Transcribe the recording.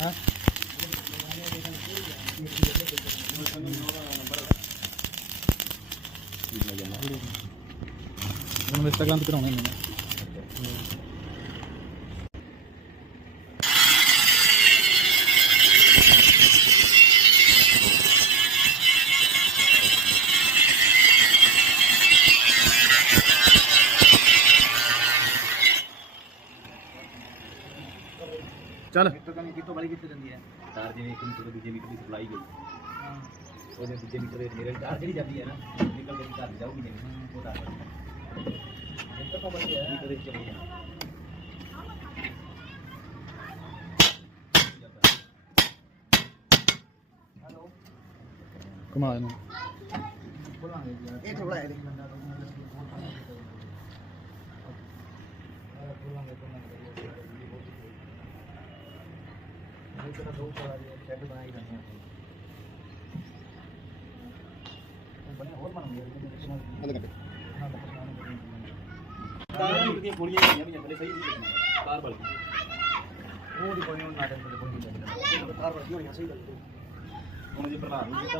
ਹਾਂ ਹੁਣ ਇੰਸਟਾਗ੍ਰਾਮ ਤੇ ਕਰਾਉਣਾ ਹੀ ਨਹੀਂ ਚੱਲ ਮੀਟਰ ਕਨੀ ਕਿਤੋਂ ਵਾਲੀ ਕਿੱਥੇ ਜਾਂਦੀ ਹੈ ਤਾਰ ਜਿਵੇਂ ਇੱਕ ਮੀਟਰ ਤੋਂ ਦੂਜੇ ਮੀਟਰ ਦੀ ਸਪਲਾਈ ਗਈ ਉਹਦੇ ਦੂਜੇ ਮੀਟਰ ਦੇ ਮੇਰੇ ਤਾਰ ਜਿਹੜੀ ਜਾਂਦੀ ਹੈ ਨਾ ਨਿਕਲ ਕੇ ਘਰ ਜਾਊਗੀ ਨਹੀਂ ਉਹ ਤਾਰ ਮੀਟਰ ਤੋਂ ਬੜੀ ਹੈ ਮੀਟਰ ਦੇ ਚਲੀ ਜਾਣਾ ਹੈਲੋ ਕਮਾਲ ਨੂੰ ਬੋਲਾਂਗੇ ਇਹ ਥੋੜਾ ਹੈ ਬੰਦਾ ਇਹ ਤਾਂ ਦੋ ਸਾਰਾ ਸੈੱਟ ਬਣਾਈ ਜਾਂਦੇ ਆ ਬਣੇ ਹੋਰ ਬਣਾਉਂਦੇ ਆ ਬੰਦ ਕਰ ਤਾਰਾਂ ਦੀਆਂ ਗੋਲੀਆਂ ਹੁੰਦੀਆਂ ਵੀ ਜਾਂਦੇ ਸਹੀ ਨਹੀਂ ਤਾਰ ਬਲ ਉਹ ਦੀ ਕੋਈ ਨਾ ਟੈਂਸ਼ਨ ਕੋਈ ਨਹੀਂ ਤਾਰ ਬਲ ਹੋਈਆਂ ਸਹੀ ਗੱਲ ਹੁਣ ਜੇ ਪ੍ਰਧਾਨ ਨੂੰ ਕੀਤਾ